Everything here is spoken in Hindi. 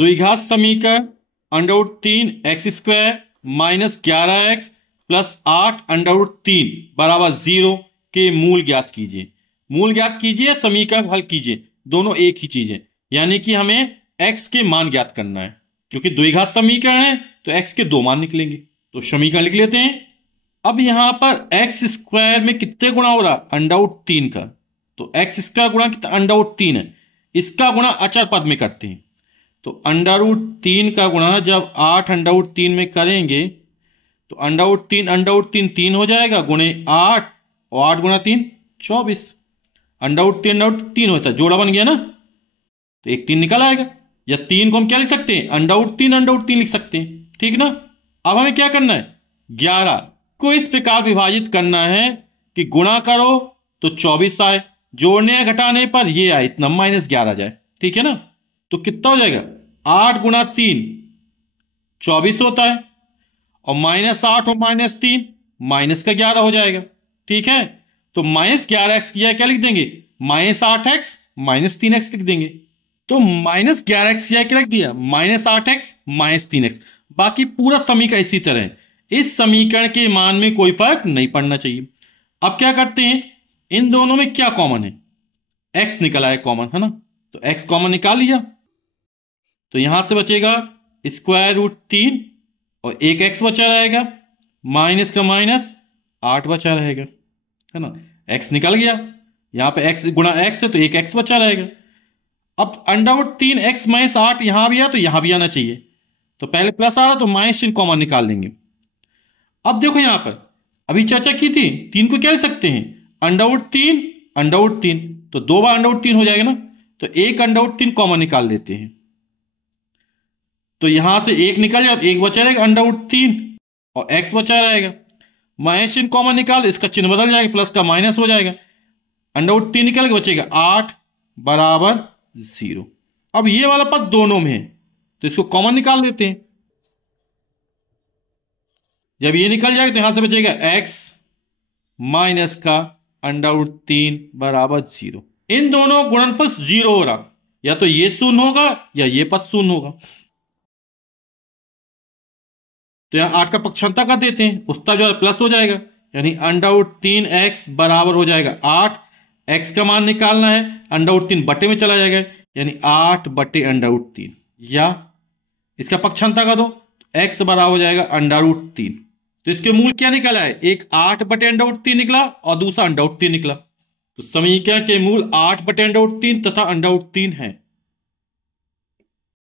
द्विघात समीकरण √3 x² माइनस 11x प्लस 8 √3 बराबर 0 के मूल ज्ञात कीजिए। मूल ज्ञात कीजिए, समीकरण हल कीजिए, दोनों एक ही चीज है। यानी कि हमें x के मान ज्ञात करना है, क्योंकि द्विघात समीकरण है तो x के 2 मान निकलेंगे। तो समीकरण लिख लेते हैं। अब यहां पर x² में कितने गुणा हो रहा है? √3 का। तो x² गुणा कितना? √3 है। इसका गुणा अचर पद में करते हैं। तो √3 का गुणा जब 8 √3 में करेंगे तो √3 3 हो जाएगा, गुणे 8 और 8 गुणा 3 24। √3 होता है, जोड़ा बन गया ना, तो एक 3 निकल आएगा। या 3 को हम क्या लिख सकते हैं? √3 लिख सकते हैं, ठीक ना। अब हमें क्या करना है? 11 को इस प्रकार विभाजित करना है कि गुणा करो तो 24 आए, जोड़ने या घटाने पर ये आए, इतना -11 जाए, ठीक है ना। तो कितना हो जाएगा? 8 गुणा 3 24 होता है, और -8 और -3 -11 हो जाएगा, ठीक है। तो -11x की क्या लिख देंगे? -8x -3x लिख देंगे। तो -11x क्या लिख दिया? -8x -3x। बाकी पूरा समीकरण इसी तरह है। इस समीकरण के मान में कोई फर्क नहीं पड़ना चाहिए। अब क्या करते हैं, इन दोनों में क्या कॉमन है? x निकला है कॉमन, है ना। तो x कॉमन निकाल लिया, तो यहां से बचेगा √3 और एक x बचा रहेगा, माइनस का माइनस 8 बचा रहेगा, है ना। x निकल गया, यहां पे x गुणा x है तो एक x बचा रहेगा। अब √3x -8 यहां भी है तो यहां भी आना चाहिए, तो पहले प्लस आ रहा तो माइनस चिन्ह कॉमन निकाल लेंगे। अब देखो यहां पर अभी चर्चा की थी, 3 को क्या लिख सकते हैं? √3 तो 2 बार √3 हो जाएगा ना, तो एक √3 कॉमन निकाल लेते हैं। तो यहां से एक निकल जाए, एक बचा रहेगा √3 और x बचा रहेगा। माइनस चिन्ह कॉमन निकाल, इसका चिन्ह बदल जाएगा, प्लस का माइनस हो जाएगा। √3 निकल के बचेगा 8 बराबर 0। अब ये वाला पद दोनों में है तो इसको कॉमन निकाल देते हैं। जब ये निकल जाएगा तो यहां से बचेगा x माइनस का √3 बराबर 0। इन दोनों गुणनफल 0 हो रहा, या तो ये शून्य होगा या ये पद शून्य होगा। तो यहां 8 का पक्षांतर कर देते हैं, उसका जो है प्लस हो जाएगा, यानी √3x बराबर हो जाएगा 8। x का मान निकालना है, √3 बटे में चला जाएगा, यानी 8 बटे √3, या इसका पक्षांतर कर दो, x बराबर हो जाएगा √3। तो इसके मूल क्या निकला है? एक 8 बटे √3 निकला और दूसरा √3 निकला। तो समीकरण के मूल 8 बटे √3 तथा √3 है।